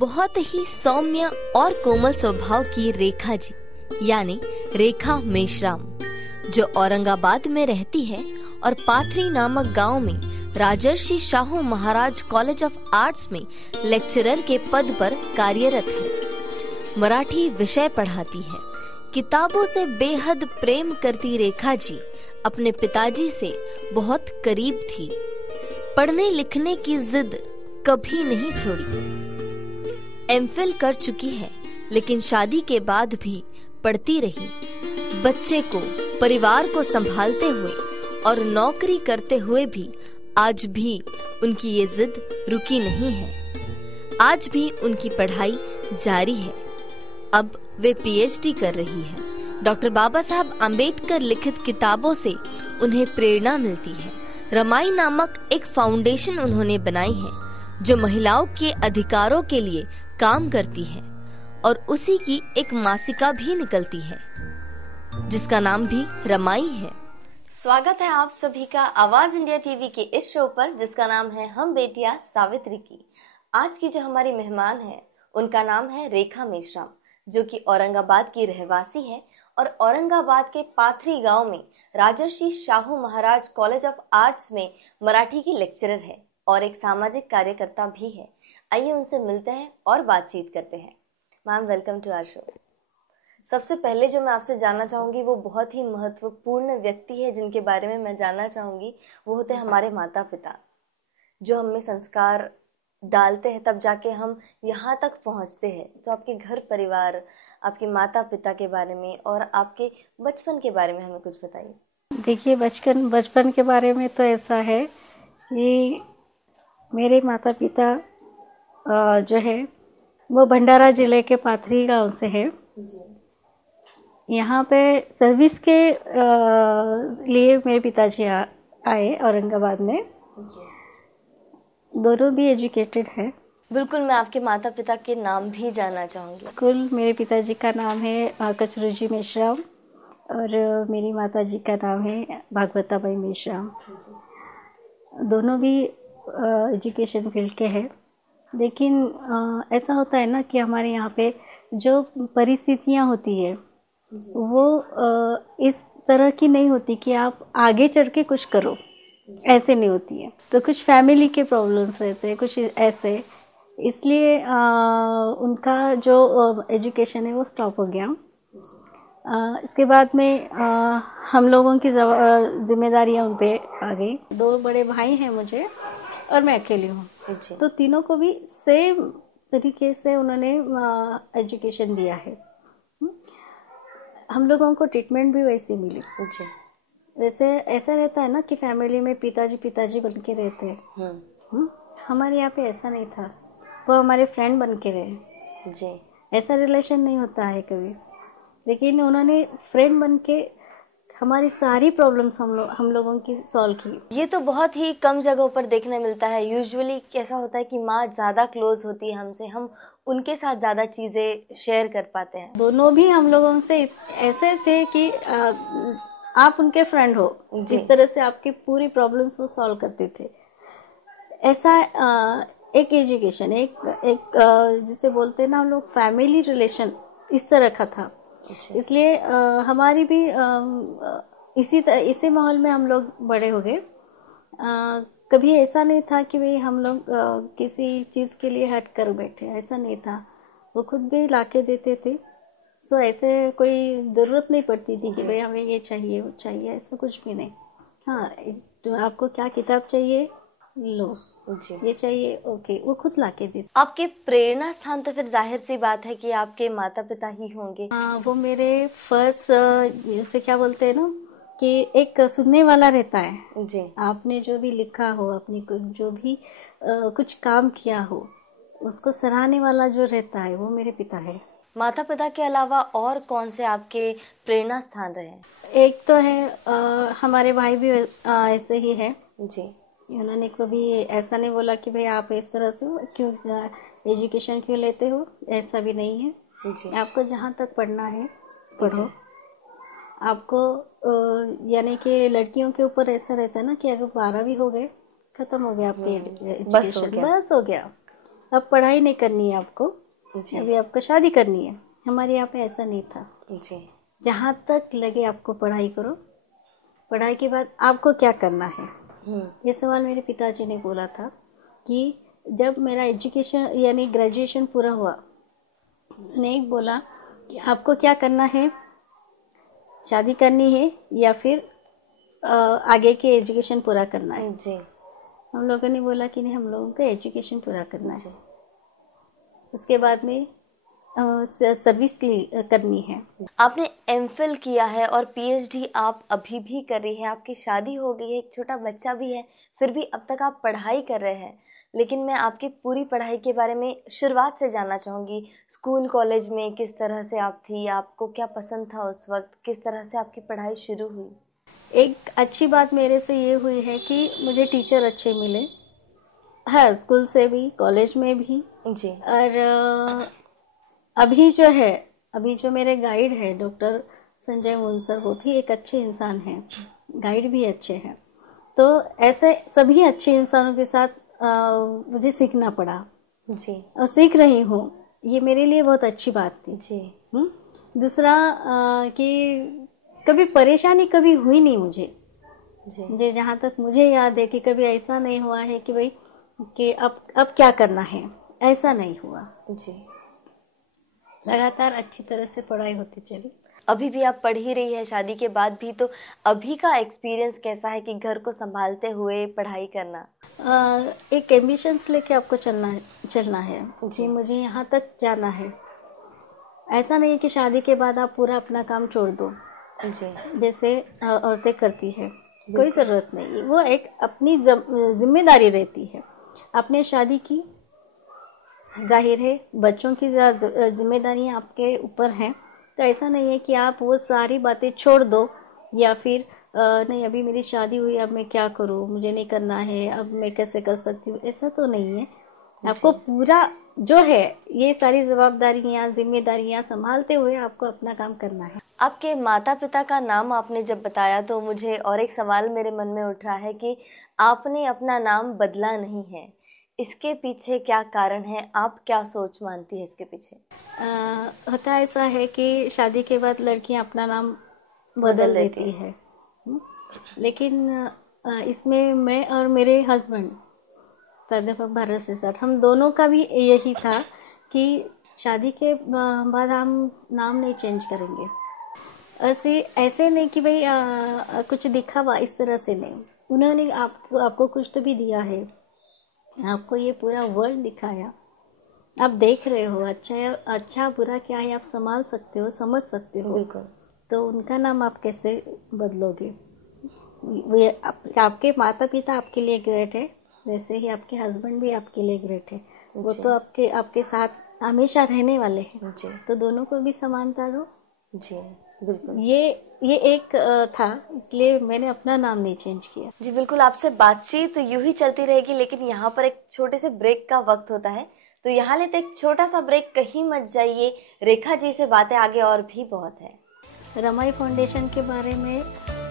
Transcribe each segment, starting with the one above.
बहुत ही सौम्य और कोमल स्वभाव की रेखा जी यानी रेखा मेश्राम, जो औरंगाबाद में रहती है और पाथरी नामक गांव में राजर्षि Shahu Maharaj college of arts में लेक्चरर के पद पर कार्यरत है। मराठी विषय पढ़ाती है। किताबों से बेहद प्रेम करती रेखा जी अपने पिताजी से बहुत करीब थी। पढ़ने लिखने की जिद कभी नहीं छोड़ी। एमफिल कर चुकी है, लेकिन शादी के बाद भी पढ़ती रही। बच्चे को, परिवार को संभालते हुए और नौकरी करते हुए भी आज भी उनकी ये जिद रुकी नहीं है। आज भी उनकी पढ़ाई जारी है। अब वे पीएचडी कर रही है। डॉक्टर बाबा साहब आम्बेडकर लिखित किताबों से उन्हें प्रेरणा मिलती है। रमाई नामक एक फाउंडेशन उन्होंने बनाई है जो महिलाओं के अधिकारों के लिए काम करती है और उसी की एक मासिका भी निकलती है जिसका नाम भी रमाई है। स्वागत है आप सभी का आवाज इंडिया टीवी के इस शो पर जिसका नाम है हम बेटियां सावित्री की। आज की जो हमारी मेहमान है उनका नाम है रेखा मेश्राम, जो कि औरंगाबाद की रहवासी है और औरंगाबाद के पाथरी गांव में राजर्षि Shahu Maharaj college of arts में मराठी की लेक्चरर है और एक सामाजिक कार्यकर्ता भी है। आइए उनसे मिलते हैं और बातचीत करते हैं। Ma'am, welcome to our show. सबसे पहले जो मैं आपसे जानना चाहूंगी वो बहुत ही महत्वपूर्ण व्यक्ति है जिनके बारे में मैं जानना चाहूंगी। वो होते हैं हमारे माता पिता, जो हमें संस्कार डालते हैं तब जाके हम यहाँ तक पहुँचते हैं। तो आपके घर परिवार, आपके माता पिता के बारे में और आपके बचपन के बारे में हमें कुछ बताइए। देखिए, बचपन के बारे में तो ऐसा है कि मेरे माता पिता जो है वो भंडारा जिले के पाथरी गांव से है। यहाँ पे सर्विस के लिए मेरे पिताजी आए औरंगाबाद में। दोनों भी एजुकेटेड है। बिल्कुल, मैं आपके माता पिता के नाम भी जानना चाहूँगी। बिल्कुल, मेरे पिताजी का नाम है कचरूजी मेश्राम और मेरी माताजी का नाम है भागवताबाई मेश्राम। दोनों भी एजुकेशन फील्ड के हैं, लेकिन ऐसा होता है ना कि हमारे यहाँ पे जो परिस्थितियाँ होती है वो इस तरह की नहीं होती कि आप आगे चढ़ के कुछ करो, ऐसे नहीं होती है। तो कुछ फैमिली के प्रॉब्लम्स रहते हैं, कुछ ऐसे, इसलिए उनका जो एजुकेशन है वो स्टॉप हो गया। इसके बाद में हम लोगों की जिम्मेदारियाँ उन पे आ गई। 2 बड़े भाई हैं मुझे और मैं अकेली हूँ, तो तीनों को भी सेम तरीके से उन्होंने एजुकेशन दिया है। हम लोगों को ट्रीटमेंट भी वैसे मिली। वैसे ऐसा रहता है ना कि फैमिली में पिताजी बन के रहते हैं। हमारे यहाँ पे ऐसा नहीं था, वो हमारे फ्रेंड बन के रहे जी। ऐसा रिलेशन नहीं होता है कभी, लेकिन उन्होंने फ्रेंड बन के हमारी सारी प्रॉब्लम्स हम लोगों की सॉल्व की। ये तो बहुत ही कम जगहों पर देखने मिलता है। यूजुअली कैसा होता है कि माँ ज़्यादा क्लोज होती है हमसे, हम उनके साथ ज़्यादा चीज़ें शेयर कर पाते हैं। दोनों भी हम लोगों से ऐसे थे कि आप उनके फ्रेंड हो, जिस तरह से आपकी पूरी प्रॉब्लम्स वो सॉल्व करते थे। ऐसा एक एजुकेशन, एक जिसे बोलते हैं ना हम लोग फैमिली रिलेशन, इस तरह का था। इसलिए हमारी भी इसी माहौल में हम लोग बड़े हो गए। कभी ऐसा नहीं था कि भाई हम लोग किसी चीज़ के लिए हट कर बैठे, ऐसा नहीं था। वो खुद भी लाके देते थे। सो ऐसे कोई ज़रूरत नहीं पड़ती थी कि भाई हमें ये चाहिए वो चाहिए, ऐसा कुछ भी नहीं। हाँ, तो आपको क्या किताब चाहिए लो जी, ये चाहिए ओके, वो खुद लाके देते। आपके प्रेरणा स्थान तो फिर जाहिर सी बात है कि आपके माता पिता ही होंगे। हाँ, वो मेरे फर्स्ट, जैसे क्या बोलते हैं ना कि एक सुनने वाला रहता है जी। आपने जो भी लिखा हो, अपनी जो भी कुछ काम किया हो, उसको सराहने वाला जो रहता है वो मेरे पिता है। माता पिता के अलावा और कौन से आपके प्रेरणा स्थान रहे? एक तो है हमारे भाई भी ऐसे ही है जी। उन्होंने कभी ऐसा नहीं बोला कि भाई आप इस तरह से क्यों एजुकेशन क्यों लेते हो, ऐसा भी नहीं है जी। आपको जहाँ तक पढ़ना है पढ़ो। आपको यानी कि लड़कियों के ऊपर ऐसा रहता है ना कि अगर 12वीं हो गए, खत्म हो गया आपकी एजुकेशन, बस हो गया। अब पढ़ाई नहीं करनी है आपको, जी अभी आपको शादी करनी है। हमारे यहाँ पे ऐसा नहीं था। जी जहाँ तक लगे आपको पढ़ाई करो, पढ़ाई के बाद आपको क्या करना है, ये सवाल मेरे पिताजी ने बोला था। कि जब मेरा एजुकेशन यानी ग्रेजुएशन पूरा हुआ, उन्होंने एक बोला कि आपको क्या करना है, शादी करनी है या फिर आगे के एजुकेशन पूरा करना है। जी हम लोगों ने बोला कि नहीं, हम लोगों को एजुकेशन पूरा करना है, उसके बाद में सर्विस करनी है। आपने एमफिल किया है और पीएचडी आप अभी भी कर रही हैं, आपकी शादी हो गई है, एक छोटा बच्चा भी है, फिर भी अब तक आप पढ़ाई कर रहे हैं। लेकिन मैं आपकी पूरी पढ़ाई के बारे में शुरुआत से जानना चाहूँगी। स्कूल कॉलेज में किस तरह से आप थी, आपको क्या पसंद था उस वक्त, किस तरह से आपकी पढ़ाई शुरू हुई? एक अच्छी बात मेरे से ये हुई है कि मुझे टीचर अच्छे मिले, हाँ, स्कूल से भी, कॉलेज में भी जी। और अभी जो मेरे गाइड है डॉक्टर संजय मुंसर, वो भी एक अच्छे इंसान हैं, गाइड भी अच्छे हैं। तो ऐसे सभी अच्छे इंसानों के साथ मुझे सीखना पड़ा जी और सीख रही हूँ, ये मेरे लिए बहुत अच्छी बात थी जी। दूसरा कि कभी परेशानी कभी हुई नहीं मुझे जी। जहाँ तक मुझे याद है कि कभी ऐसा नहीं हुआ है कि भाई कि अब क्या करना है, ऐसा नहीं हुआ। जी। लगातार अच्छी तरह से पढ़ाई होती चली। अभी भी आप पढ़ ही रही है शादी के बाद भी, तो अभी का एक्सपीरियंस कैसा है कि घर को संभालते हुए पढ़ाई करना? एक एम्बिशंस लेके आपको चलना है जी, मुझे यहाँ तक जाना है। ऐसा नहीं है कि शादी के बाद आप पूरा अपना काम छोड़ दो जी, जैसे औरतें करती है, कोई ज़रूरत नहीं। वो एक अपनी जिम्मेदारी रहती है। आपने शादी की, जाहिर है बच्चों की जिम्मेदारियाँ आपके ऊपर हैं, तो ऐसा नहीं है कि आप वो सारी बातें छोड़ दो या फिर नहीं अभी मेरी शादी हुई, अब मैं क्या करूँ, मुझे नहीं करना है, अब मैं कैसे कर सकती हूँ, ऐसा तो नहीं है। आपको पूरा जो है ये सारी जवाबदारियाँ जिम्मेदारियाँ संभालते हुए आपको अपना काम करना है। आपके माता पिता का नाम आपने जब बताया तो मुझे और एक सवाल मेरे मन में उठ रहा है कि आपने अपना नाम बदला नहीं है, इसके पीछे क्या कारण है? आप क्या सोच मानती है इसके पीछे? होता ऐसा है कि शादी के बाद लड़कियां अपना नाम बदल देती है, लेकिन इसमें मैं और मेरे हस्बैंड प्राध्यापक भारत सिसाट, हम दोनों का भी यही था कि शादी के बाद हम नाम नहीं चेंज करेंगे। ऐसे नहीं कि भाई कुछ दिखावा, इस तरह से नहीं। उन्होंने आपको कुछ तो भी दिया है, आपको ये पूरा वर्ल्ड दिखाया, आप देख रहे हो अच्छा बुरा क्या है, आप संभाल सकते हो, समझ सकते हो। बिल्कुल। तो उनका नाम आप कैसे बदलोगे? आपके माता पिता आपके लिए ग्रेट है, वैसे ही आपके हस्बैंड भी आपके लिए ग्रेट है। वो तो आपके साथ हमेशा रहने वाले हैं, तो दोनों को भी समानता दो। जी बिल्कुल। ये एक था, इसलिए मैंने अपना नाम नहीं चेंज किया। जी बिल्कुल, आपसे बातचीत यूं ही चलती रहेगी, लेकिन यहाँ पर एक छोटे से ब्रेक का वक्त होता है, तो यहाँ लेते एक छोटा सा ब्रेक, कहीं मत जाइए। रेखा जी से बातें आगे और भी बहुत है। रमाई फाउंडेशन के बारे में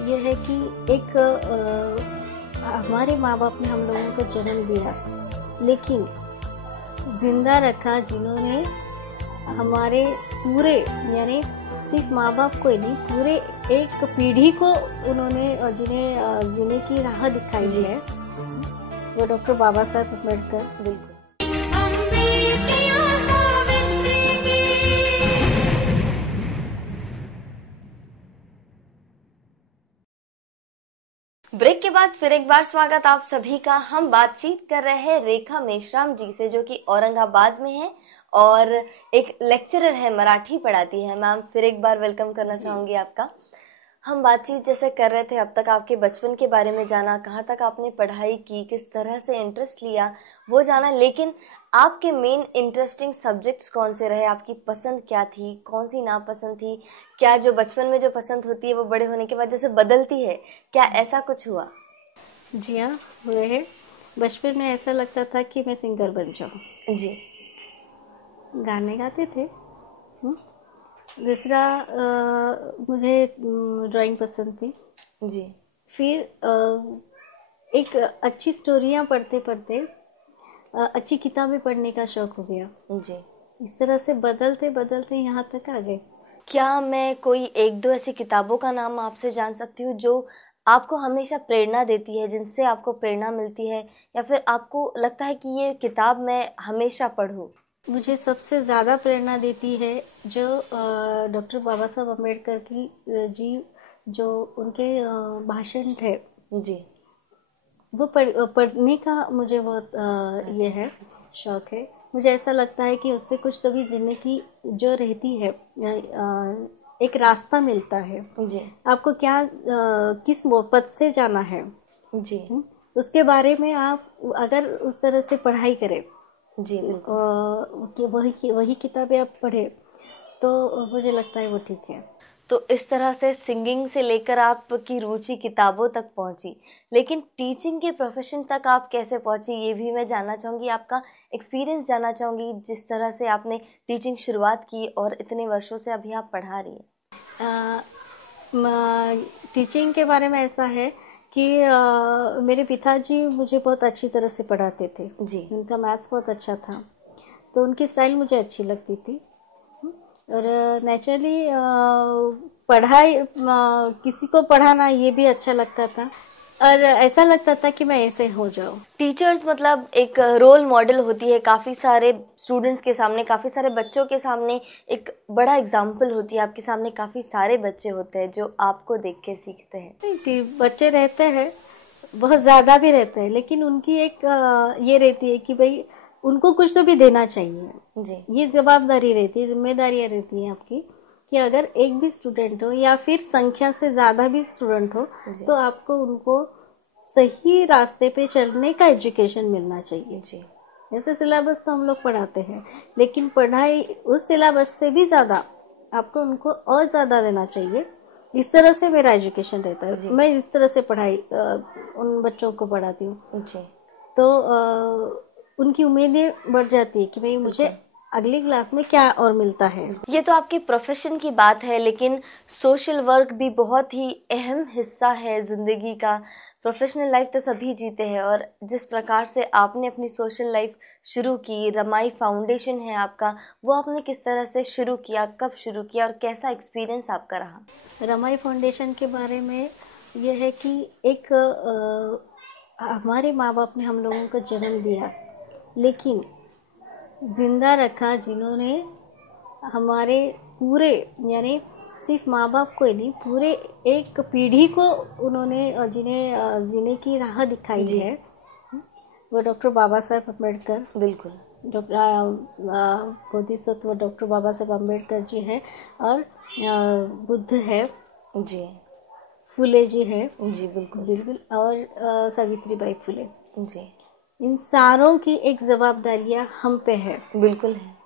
ये है कि एक हमारे माँ बाप ने हम लोगों को जन्म दिया, लेकिन जिंदा रखा जिन्होंने हमारे पूरे, यानी सिर्फ माँ बाप को नहीं, पूरे एक पीढ़ी को उन्होंने जिन्हें जीने की राह दिखाई है, वो डॉक्टर बाबा साहब अम्बेडकर। बिल्कुल। ब्रेक के बाद फिर एक बार स्वागत आप सभी का। हम बातचीत कर रहे हैं रेखा मेश्राम जी से, जो कि औरंगाबाद में है और एक लेक्चरर है, मराठी पढ़ाती है। मैम, फिर एक बार वेलकम करना चाहूंगी आपका। हम बातचीत जैसे कर रहे थे, अब तक आपके बचपन के बारे में जाना, कहाँ तक आपने पढ़ाई की, किस तरह से इंटरेस्ट लिया वो जाना, लेकिन आपके मेन इंटरेस्टिंग सब्जेक्ट्स कौन से रहे, आपकी पसंद क्या थी, कौन सी नापसंद थी, क्या जो बचपन में जो पसंद होती है वो बड़े होने के बाद जैसे बदलती है, क्या ऐसा कुछ हुआ? जी हाँ, हुए हैं। बचपन में ऐसा लगता था कि मैं सिंगर बन जाऊँ। जी। गाने गाते थे। दूसरा मुझे ड्राइंग पसंद थी। जी। फिर एक अच्छी स्टोरियाँ पढ़ते पढ़ते अच्छी किताबें पढ़ने का शौक हो गया। जी। इस तरह से बदलते बदलते यहाँ तक आ गए। क्या मैं कोई एक दो ऐसी किताबों का नाम आपसे जान सकती हूँ जो आपको हमेशा प्रेरणा देती है, जिनसे आपको प्रेरणा मिलती है, या फिर आपको लगता है कि ये किताब मैं हमेशा पढूं? मुझे सबसे ज़्यादा प्रेरणा देती है जो डॉक्टर बाबा साहब अम्बेडकर की जी जो उनके भाषण थे जी। वो पढ़ने का मुझे बहुत ये है शौक है। मुझे ऐसा लगता है कि उससे कुछ तो भी जीने की जो रहती है एक रास्ता मिलता है। जी। आपको क्या किस पथ से जाना है जी। उसके बारे में आप अगर उस तरह से पढ़ाई करें जी कि वही किताबें आप पढ़े तो मुझे लगता है वो ठीक है। तो इस तरह से सिंगिंग से लेकर आपकी रुचि किताबों तक पहुंची, लेकिन टीचिंग के प्रोफेशन तक आप कैसे पहुंची ये भी मैं जानना चाहूँगी। आपका एक्सपीरियंस जानना चाहूँगी, जिस तरह से आपने टीचिंग शुरुआत की और इतने वर्षों से अभी आप पढ़ा रही हैं। टीचिंग के बारे में ऐसा है कि मेरे पिताजी मुझे बहुत अच्छी तरह से पढ़ाते थे। जी। उनका मैथ्स बहुत अच्छा था, तो उनकी स्टाइल मुझे अच्छी लगती थी। और नेचुरली पढ़ाई किसी को पढ़ाना ये भी अच्छा लगता था और ऐसा लगता था कि मैं ऐसे हो जाऊं। टीचर्स मतलब एक रोल मॉडल होती है, काफ़ी सारे स्टूडेंट्स के सामने, काफ़ी सारे बच्चों के सामने एक बड़ा एग्जाम्पल होती है। आपके सामने काफ़ी सारे बच्चे होते हैं जो आपको देख के सीखते हैं। बच्चे रहते हैं, बहुत ज़्यादा भी रहते हैं, लेकिन उनकी एक ये रहती है कि भाई उनको कुछ तो भी देना चाहिए। जी। ये जवाबदारी रहती है, जिम्मेदारियाँ रहती हैं आपकी कि अगर एक भी स्टूडेंट हो या फिर संख्या से ज़्यादा भी स्टूडेंट हो तो आपको उनको सही रास्ते पे चलने का एजुकेशन मिलना चाहिए। जी। ऐसे सिलेबस तो हम लोग पढ़ाते हैं, लेकिन पढ़ाई उस सिलेबस से भी ज़्यादा आपको उनको और ज़्यादा देना चाहिए। इस तरह से मेरा एजुकेशन रहता है। मैं इस तरह से पढ़ाई उन बच्चों को पढ़ाती हूँ। तो उनकी उम्मीदें बढ़ जाती है कि भाई मुझे अगली क्लास में क्या और मिलता है। ये तो आपके प्रोफेशन की बात है, लेकिन सोशल वर्क भी बहुत ही अहम हिस्सा है जिंदगी का। प्रोफेशनल लाइफ तो सभी जीते हैं, और जिस प्रकार से आपने अपनी सोशल लाइफ शुरू की, रमाई फाउंडेशन है आपका, वो आपने किस तरह से शुरू किया, कब शुरू किया और कैसा एक्सपीरियंस आपका रहा? रमाई फाउंडेशन के बारे में ये है कि एक हमारे माँ बाप ने हम लोगों को जन्म दिया, लेकिन जिंदा रखा जिन्होंने हमारे पूरे, यानी सिर्फ माँ बाप को ही नहीं, पूरे एक पीढ़ी को उन्होंने जिन्हें जीने की राह दिखाई है, वो डॉक्टर बाबा साहेब अम्बेडकर। बिल्कुल। बोधिसत्व डॉक्टर बाबा साहेब अम्बेडकर जी हैं, और बुद्ध है जी, फुले जी है जी, बिल्कुल बिल्कुल, और सावित्रीबाई फुले जी। इन सारों की एक जवाबदारियां हम पे है। बिल्कुल है।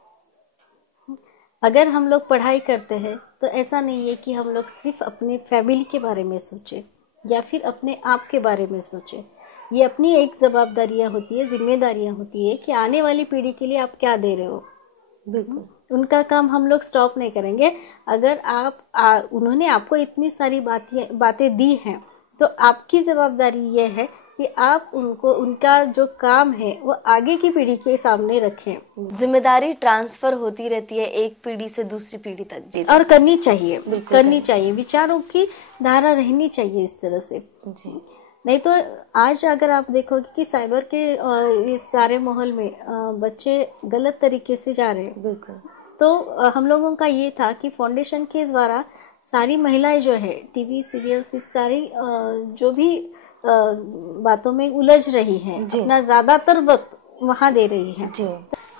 अगर हम लोग पढ़ाई करते हैं तो ऐसा नहीं है कि हम लोग सिर्फ अपने फैमिली के बारे में सोचे या फिर अपने आप के बारे में सोचे। ये अपनी एक जवाबदारियां होती है, जिम्मेदारियां होती है कि आने वाली पीढ़ी के लिए आप क्या दे रहे हो। बिल्कुल। उनका काम हम लोग स्टॉप नहीं करेंगे। अगर उन्होंने आपको इतनी सारी बातें दी हैं तो आपकी जवाबदारी ये है कि आप उनको, उनका जो काम है वो आगे की पीढ़ी के सामने रखें। जिम्मेदारी ट्रांसफर होती रहती है एक पीढ़ी से दूसरी पीढ़ी तक। जी। और करनी चाहिए, करनी चाहिए, विचारों की धारा रहनी चाहिए इस तरह से। जी। नहीं तो आज अगर आप देखोगे कि साइबर के इस सारे माहौल में बच्चे गलत तरीके से जा रहे हैं। बिल्कुल। तो हम लोगों का ये था कि फाउंडेशन के द्वारा सारी महिलाएं जो है टीवी सीरियल्स, इस सारी जो भी बातों में उलझ रही हैं, अपना ज्यादातर वक्त वहाँ दे रही हैं,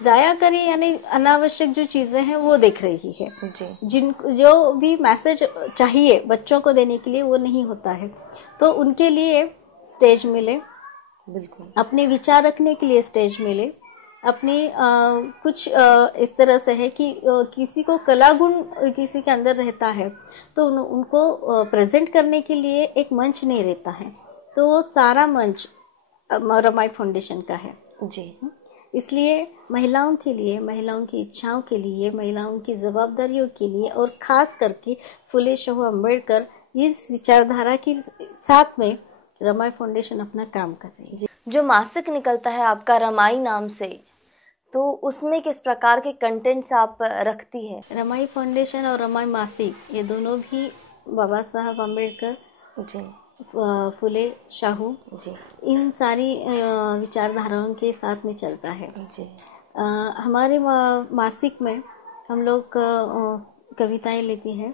जाया करे, यानी अनावश्यक जो चीजें हैं वो देख रही है। जो भी मैसेज चाहिए बच्चों को देने के लिए वो नहीं होता है। तो उनके लिए स्टेज मिले, बिल्कुल, अपने विचार रखने के लिए स्टेज मिले, अपनी कुछ इस तरह से है कि किसी को कला गुण किसी के अंदर रहता है तो उनको प्रेजेंट करने के लिए एक मंच नहीं रहता है। तो वो सारा मंच रमाई फाउंडेशन का है। जी। इसलिए महिलाओं के लिए, महिलाओं की इच्छाओं के लिए, महिलाओं की जवाबदारियों के लिए, और खास करके फुले शाहू अम्बेडकर इस विचारधारा के साथ में रमाई फाउंडेशन अपना काम कर रही है। जो मासिक निकलता है आपका रमाई नाम से, तो उसमें किस प्रकार के कंटेंट्स आप रखती है? रमाई फाउंडेशन और रमाई मासिक ये दोनों भी बाबा साहब अम्बेडकर जी, फुले शाहू जी, इन सारी विचारधाराओं के साथ में चलता है। जी, हमारे मासिक में हम लोग कविताएं लेती हैं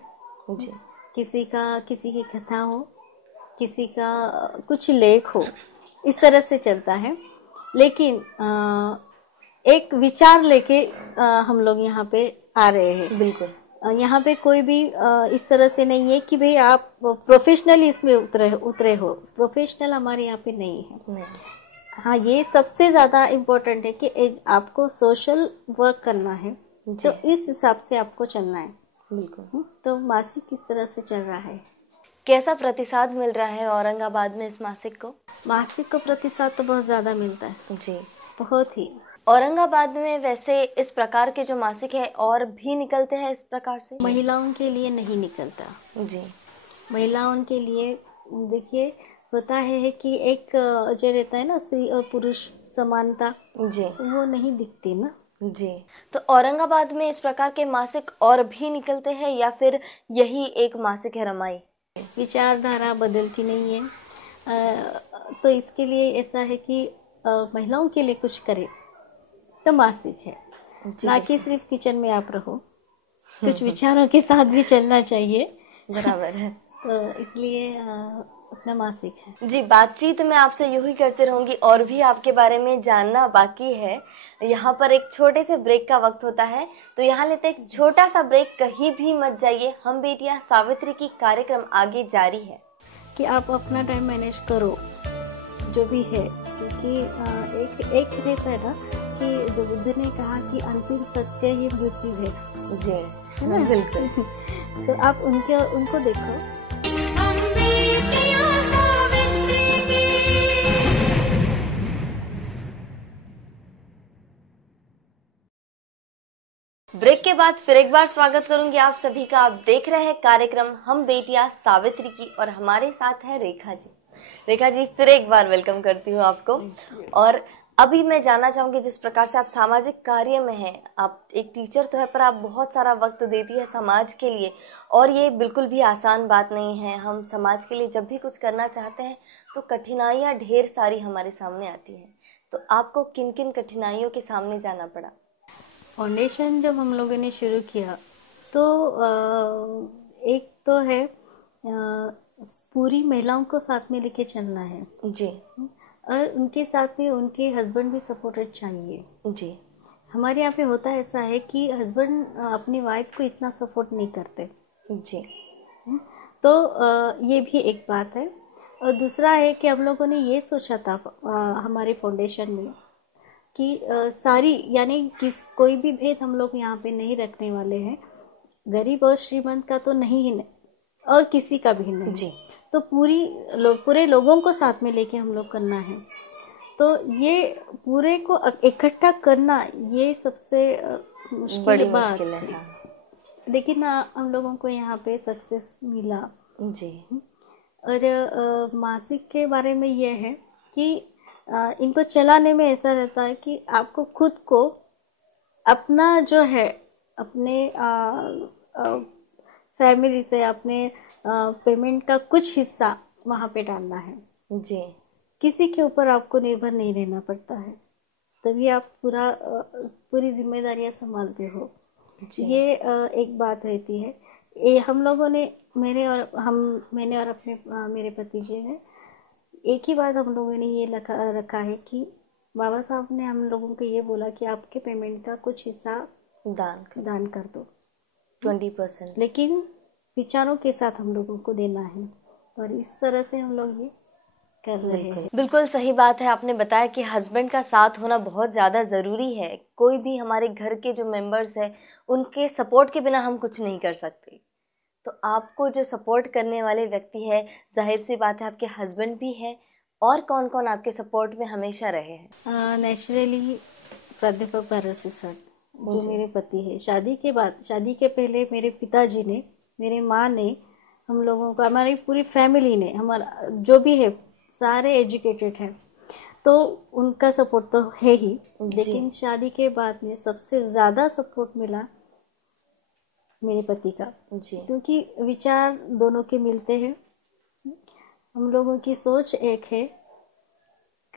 जी, किसी की कथा हो, किसी का कुछ लेख हो, इस तरह से चलता है। लेकिन एक विचार लेके हम लोग यहाँ पे आ रहे हैं। बिल्कुल। यहाँ पे कोई भी इस तरह से नहीं है कि भाई आप प्रोफेशनली इसमें उतरे हो। प्रोफेशनल हमारे यहाँ पे नहीं है। नहीं। हाँ, ये सबसे ज़्यादा इम्पोर्टेंट है कि आपको सोशल वर्क करना है, तो इस हिसाब से आपको चलना है। बिल्कुल। तो मासिक किस तरह से चल रहा है? कैसा प्रतिसाद मिल रहा है औरंगाबाद में इस मासिक को? मासिक को प्रतिसाद तो बहुत ज़्यादा मिलता है जी, बहुत ही। औरंगाबाद में वैसे इस प्रकार के जो मासिक है और भी निकलते हैं इस प्रकार से? महिलाओं के लिए नहीं निकलता जी, महिलाओं के लिए देखिए होता है कि एक जो रहता है ना स्त्री और पुरुष समानता, जी, वो नहीं दिखती ना। जी। तो औरंगाबाद में इस प्रकार के मासिक और भी निकलते हैं या फिर यही एक मासिक है रमाई? विचारधारा बदलती नहीं है। तो इसके लिए ऐसा है कि महिलाओं के लिए कुछ करे तो मासिक है, ना कि सिर्फ किचन में आप रहो। कुछ विचारों के साथ भी चलना चाहिए। बराबर है। तो इसलिए अपना मासिक है। जी, बातचीत मैं आपसे यूं ही करती रहूंगी और भी आपके बारे में जानना बाकी है। यहाँ पर एक छोटे से ब्रेक का वक्त होता है, तो यहाँ लेते एक छोटा सा ब्रेक। कहीं भी मत जाइए, हम बेटियां सावित्री की कार्यक्रम आगे जारी है। कि आप अपना टाइम मैनेज करो जो भी है, क्योंकि एक रहता है ना कि जो बुद्ध ने कहा कि अंतिम सत्य ये मृत्यु है। जी, है ना? बिल्कुल। तो आप उनको देखो। ब्रेक के बाद फिर एक बार स्वागत करूंगी आप सभी का। आप देख रहे हैं कार्यक्रम हम बेटियां सावित्री की और हमारे साथ है रेखा जी। रेखा जी, फिर एक बार वेलकम करती हूँ आपको। और अभी मैं जानना चाहूंगी, जिस प्रकार से आप सामाजिक कार्य में हैं, आप एक टीचर तो है पर आप बहुत सारा वक्त देती है समाज के लिए, और ये बिल्कुल भी आसान बात नहीं है। हम समाज के लिए जब भी कुछ करना चाहते हैं तो कठिनाइयाँ ढेर सारी हमारे सामने आती हैं। तो आपको किन किन कठिनाइयों के सामने जाना पड़ा? फाउंडेशन जब हम लोगों ने शुरू किया तो एक तो है पूरी महिलाओं को साथ में लेके चलना है जी, और उनके साथ में उनके हस्बैंड भी सपोर्टेड चाहिए। जी, हमारे यहाँ पे होता ऐसा है कि हस्बैंड अपनी वाइफ को इतना सपोर्ट नहीं करते। जी, तो ये भी एक बात है। और दूसरा है कि हम लोगों ने ये सोचा था हमारे फाउंडेशन में कि सारी यानी कोई भी भेद हम लोग यहाँ पे नहीं रखने वाले हैं। गरीब और श्रीमंत का तो नहीं ही नहीं, और किसी का भी नहीं। जी, तो पूरे लोगों को साथ में लेके हम लोग करना है। तो ये पूरे को इकट्ठा करना ये सबसे बड़ी बात मुश्किल है। है। लेकिन हम लोगों को यहाँ पे सक्सेस मिला। जी, और मासिक के बारे में ये है कि इनको चलाने में ऐसा रहता है कि आपको खुद को अपना जो है अपने फैमिली से अपने पेमेंट का कुछ हिस्सा वहाँ पे डालना है। जी, किसी के ऊपर आपको निर्भर नहीं रहना पड़ता है, तभी आप पूरी जिम्मेदारियाँ संभालते हो। ये एक बात रहती है। ये हम लोगों ने मैंने और अपने मेरे भतीजे ने एक ही बात हम लोगों ने ये रखा है कि बाबा साहब ने हम लोगों को ये बोला कि आपके पेमेंट का कुछ हिस्सा दान कर दो, 20%। लेकिन विचारों के साथ हम लोगों को देना है। और इस तरह से हम लोग ये कर रहे हैं। बिल्कुल सही बात है। आपने बताया कि हस्बैंड का साथ होना बहुत ज़्यादा ज़रूरी है। कोई भी हमारे घर के जो मेंबर्स हैं उनके सपोर्ट के बिना हम कुछ नहीं कर सकते। तो आपको जो सपोर्ट करने वाले व्यक्ति है, जाहिर सी बात है आपके हस्बैंड भी है, और कौन कौन आपके सपोर्ट में हमेशा रहे हैं? नेचुरली प्राध्यापक पारसी सर जो मेरे पति है। शादी के पहले मेरे पिताजी ने, मेरे माँ ने, हम लोगों को, हमारी पूरी फैमिली ने, हमारा जो भी है सारे एजुकेटेड हैं, तो उनका सपोर्ट तो है ही, लेकिन शादी के बाद में सबसे ज़्यादा सपोर्ट मिला मेरे पति का जी, क्योंकि विचार दोनों के मिलते हैं, हम लोगों की सोच एक है,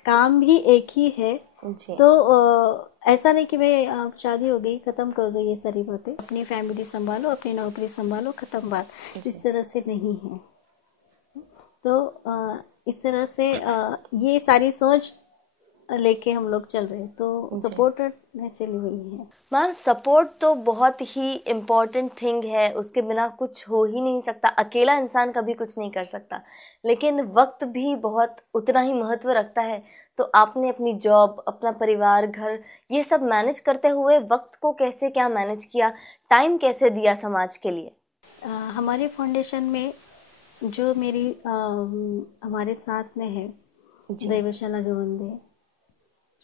काम भी एक ही है जी। तो ऐसा नहीं कि मैं शादी हो गई खत्म कर दो ये सारी बातें, अपनी फैमिली संभालो, अपनी नौकरी संभालो, खत्म बात, इस तरह से नहीं है। तो इस तरह से ये सारी सोच लेके हम लोग चल रहे हैं, तो सपोर्ट नेचुरली वही है। मैम सपोर्ट तो बहुत ही इम्पोर्टेंट थिंग है, उसके बिना कुछ हो ही नहीं सकता, अकेला इंसान कभी कुछ नहीं कर सकता, लेकिन वक्त भी बहुत उतना ही महत्व रखता है। तो आपने अपनी जॉब, अपना परिवार, घर, ये सब मैनेज करते हुए वक्त को कैसे क्या मैनेज किया, टाइम कैसे दिया समाज के लिए? हमारे फाउंडेशन में जो मेरी हमारे साथ में है दैवशाला गवंदे,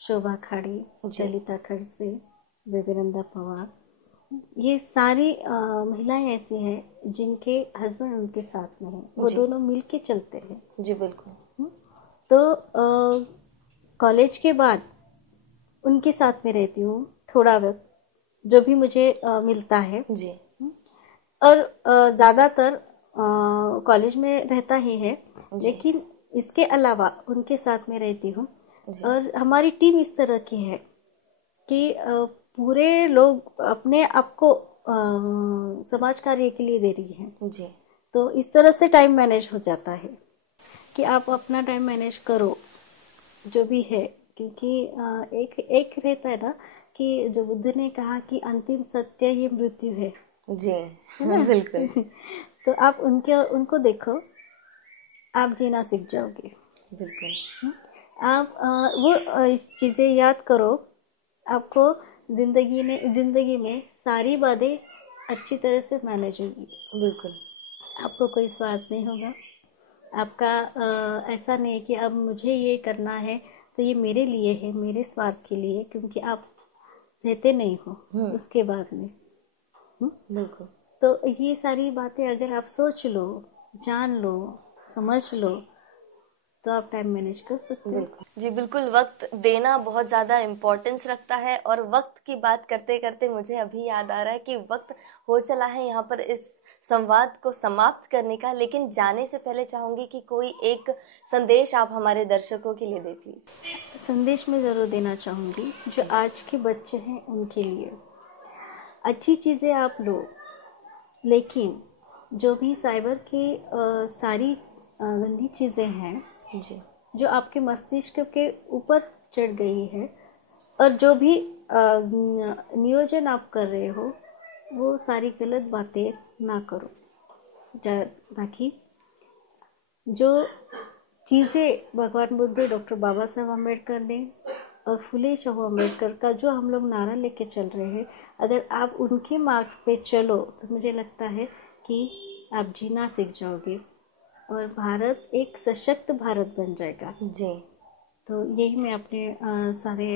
शोभा खाड़ी, ललिता खड़से, विवेरंदा पवार, ये सारी महिलाएं ऐसी हैं जिनके हस्बैंड उनके साथ में हैं, वो दोनों मिलके चलते हैं जी। बिल्कुल। तो कॉलेज के बाद उनके साथ में रहती हूँ थोड़ा वक्त, जो भी मुझे मिलता है जी। और ज़्यादातर कॉलेज में रहता ही है, लेकिन इसके अलावा उनके साथ में रहती हूँ। और हमारी टीम इस तरह की है कि पूरे लोग अपने आप को समाज कार्य के लिए दे रही हैं जी। तो इस तरह से टाइम मैनेज हो जाता है कि आप अपना टाइम मैनेज करो जो भी है, क्योंकि एक रहता है ना कि जो बुद्ध ने कहा कि अंतिम सत्य ये मृत्यु है जी, है ना? बिल्कुल। तो आप उनको देखो, आप जीना सीख जाओगे। बिल्कुल। आप वो चीज़ें याद करो, आपको जिंदगी में सारी बातें अच्छी तरह से मैनेज होगी। बिल्कुल। आपको कोई स्वार्थ नहीं होगा, आपका ऐसा नहीं है कि अब मुझे ये करना है तो ये मेरे लिए है, मेरे स्वार्थ के लिए, क्योंकि आप रहते नहीं हो उसके बाद में। बिल्कुल। तो ये सारी बातें अगर आप सोच लो, जान लो, समझ लो, तो आप टाइम मैनेज कर सकते हो। जी बिल्कुल, वक्त देना बहुत ज़्यादा इम्पोर्टेंस रखता है। और वक्त की बात करते करते मुझे अभी याद आ रहा है कि वक्त हो चला है यहाँ पर इस संवाद को समाप्त करने का, लेकिन जाने से पहले चाहूँगी कि कोई एक संदेश आप हमारे दर्शकों के लिए दें प्लीज़। संदेश में ज़रूर देना चाहूँगी, जो आज के बच्चे हैं उनके लिए, अच्छी चीज़ें आप लो, लेकिन जो भी साइबर की सारी गंदी चीज़ें हैं जी, जो आपके मस्तिष्क के ऊपर चढ़ गई है, और जो भी नियोजन आप कर रहे हो वो सारी गलत बातें ना करो, ताकि जो चीज़ें भगवान बुद्ध, डॉक्टर बाबा साहब अम्बेडकर ने और फुले शाहू अम्बेडकर का जो हम लोग नारा लेके चल रहे हैं, अगर आप उनके मार्ग पे चलो तो मुझे लगता है कि आप जीना सीख जाओगे और भारत एक सशक्त भारत बन जाएगा जी। तो यही मैं अपने सारे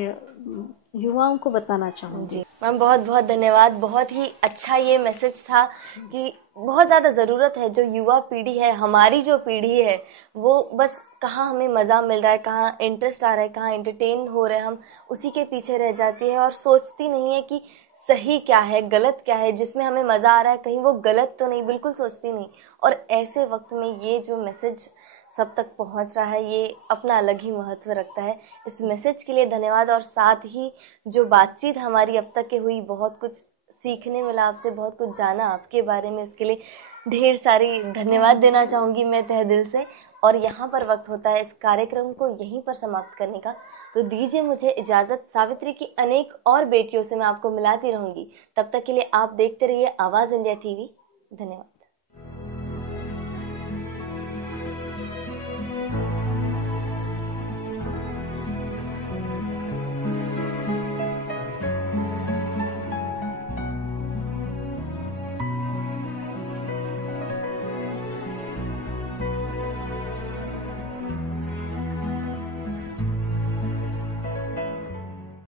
युवाओं को बताना चाहूँगी। मैम बहुत बहुत धन्यवाद, बहुत ही अच्छा ये मैसेज था कि बहुत ज़्यादा ज़रूरत है, जो युवा पीढ़ी है, हमारी जो पीढ़ी है, वो बस कहाँ हमें मज़ा मिल रहा है, कहाँ इंटरेस्ट आ रहा है, कहाँ एंटरटेन हो रहे हैं, हम उसी के पीछे रह जाती है और सोचती नहीं है कि सही क्या है, गलत क्या है, जिसमें हमें मज़ा आ रहा है कहीं वो गलत तो नहीं, बिल्कुल सोचती नहीं। और ऐसे वक्त में ये जो मैसेज सब तक पहुंच रहा है, ये अपना अलग ही महत्व रखता है। इस मैसेज के लिए धन्यवाद। और साथ ही जो बातचीत हमारी अब तक की हुई, बहुत कुछ सीखने मिला आपसे, बहुत कुछ जाना आपके बारे में, उसके लिए ढेर सारी धन्यवाद देना चाहूँगी मैं तहे दिल से। और यहाँ पर वक्त होता है इस कार्यक्रम को यहीं पर समाप्त करने का, तो दीजिए मुझे इजाज़त। सावित्री की अनेक और बेटियों से मैं आपको मिलाती रहूँगी। तब तक के लिए आप देखते रहिए आवाज़ इंडिया टीवी। धन्यवाद।